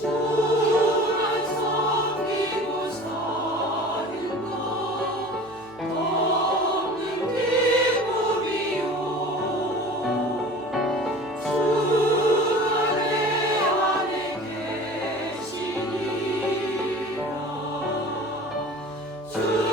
주 to